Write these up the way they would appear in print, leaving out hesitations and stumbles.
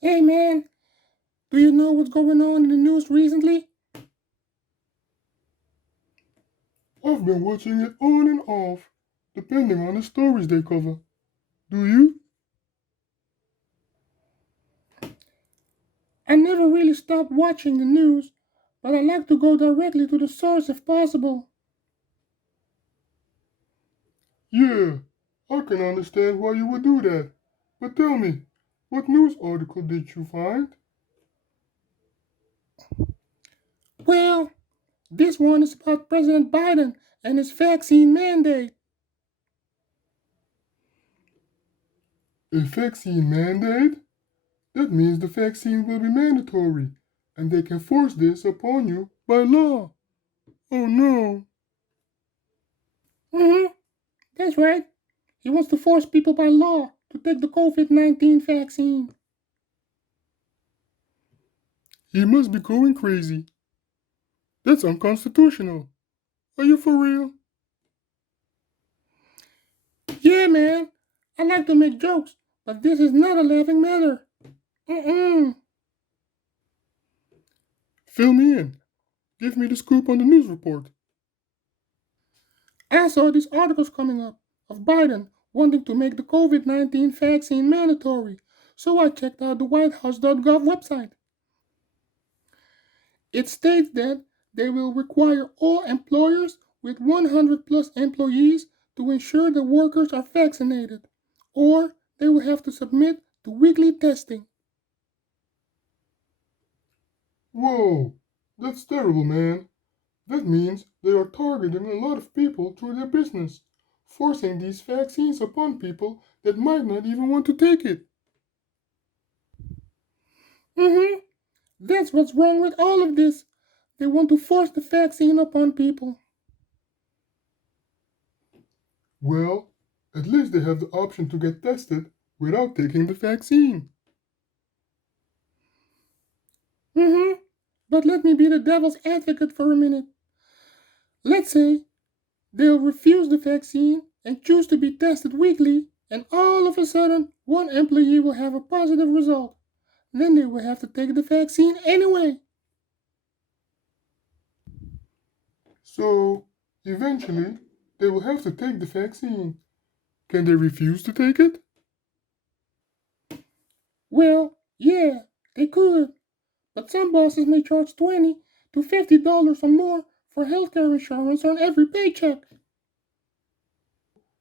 Hey man, do you know what's going on in the news recently? I've been watching it on and off, depending on the stories they cover. Do you? I never really stopped watching the news, but I like to go directly to the source if possible. Yeah, I can understand why you would do that. But tell me, what news article did you find? Well, this one is about President Biden and his vaccine mandate. A vaccine mandate? That means the vaccine will be mandatory, and they can force this upon you by law. Oh no. Mm-hmm, that's right. He wants to force people by law to take the COVID-19 vaccine. He must be going crazy. That's unconstitutional. Are you for real? Yeah, man, I like to make jokes, but this is not a laughing matter. Mm-mm. Fill me in. Give me the scoop on the news report. I saw these articles coming up of Biden wanting to make the COVID-19 vaccine mandatory, so I checked out the Whitehouse.gov website. It states that they will require all employers with 100 plus employees to ensure the workers are vaccinated, or they will have to submit to weekly testing. Whoa, that's terrible, man. That means they are targeting a lot of people through their business, forcing these vaccines upon people that might not even want to take it. Mm-hmm. That's what's wrong with all of this. They want to force the vaccine upon people. Well, at least they have the option to get tested without taking the vaccine. Mm-hmm. But let me be the devil's advocate for a minute. Let's say they'll refuse the vaccine and choose to be tested weekly, and all of a sudden, one employee will have a positive result. Then they will have to take the vaccine anyway. So, eventually, they will have to take the vaccine. Can they refuse to take it? Well, yeah, they could, but some bosses may charge $20 to $50 or more for healthcare insurance on every paycheck.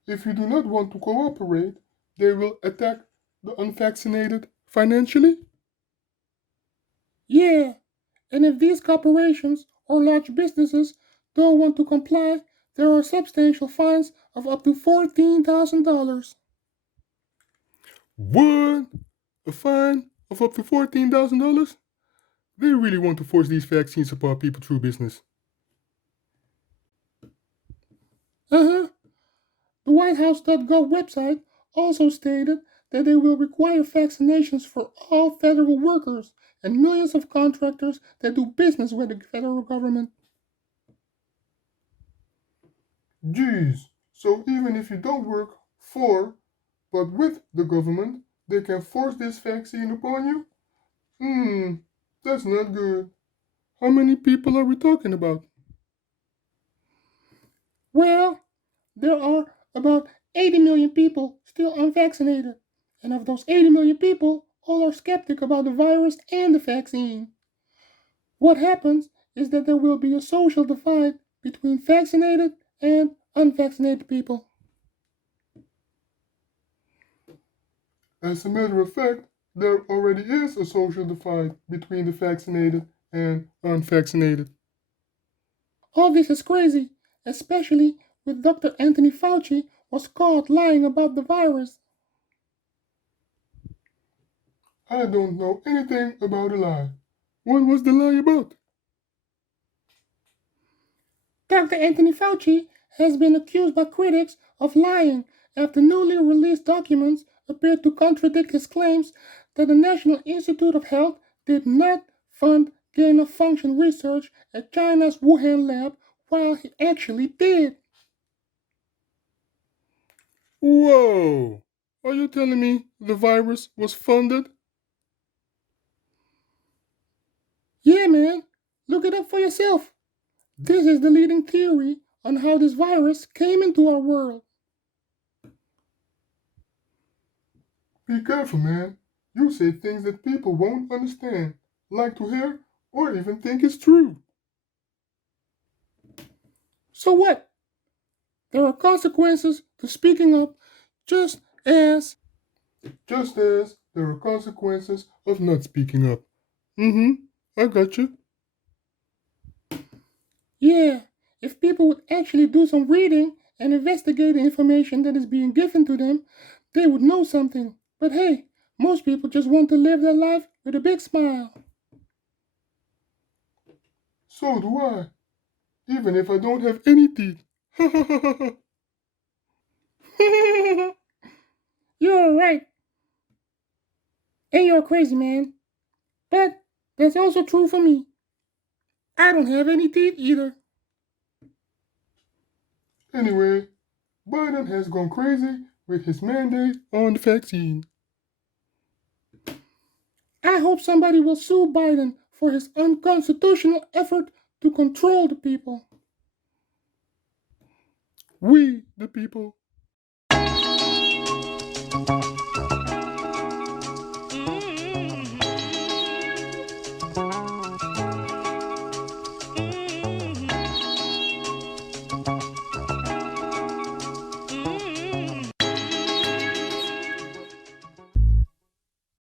If you do not want to cooperate, they will attack the unvaccinated financially? Yeah, and if these corporations or large businesses don't want to comply, there are substantial fines of up to $14,000. What? A fine of up to $14,000? They really want to force these vaccines upon people through business. Uh huh. The Whitehouse.gov website also stated that they will require vaccinations for all federal workers and millions of contractors that do business with the federal government. Geez, so even if you don't work for, but with the government, they can force this vaccine upon you? Hmm, that's not good. How many people are we talking about? Well, there are about 80 million people still unvaccinated, and of those 80 million people, all are skeptic about the virus and the vaccine. What happens is that there will be a social divide between vaccinated and unvaccinated people. As a matter of fact, there already is a social divide between the vaccinated and unvaccinated. All this is crazy, especially with Dr. Anthony Fauci was caught lying about the virus. I don't know anything about a lie. What was the lie about? Dr. Anthony Fauci has been accused by critics of lying after newly released documents appeared to contradict his claims that the National Institute of Health did not fund gain of function research at China's Wuhan lab while he actually did. Whoa! Are you telling me the virus was funded? Yeah, man. Look it up for yourself. This is the leading theory on how this virus came into our world. Be careful, man. You say things that people won't understand, like to hear, or even think is true. So what? There are consequences to speaking up just as. Just as there are consequences of not speaking up. Mm-hmm. I gotcha. Yeah, if people would actually do some reading and investigate the information that is being given to them, they would know something. But hey, most people just want to live their life with a big smile. So do I. Even if I don't have any teeth. You're right, and you're crazy, man. But that's also true for me. I don't have any teeth either. Anyway, Biden has gone crazy with his mandate on the vaccine. I hope somebody will sue Biden for his unconstitutional effort to control the people. We, the people,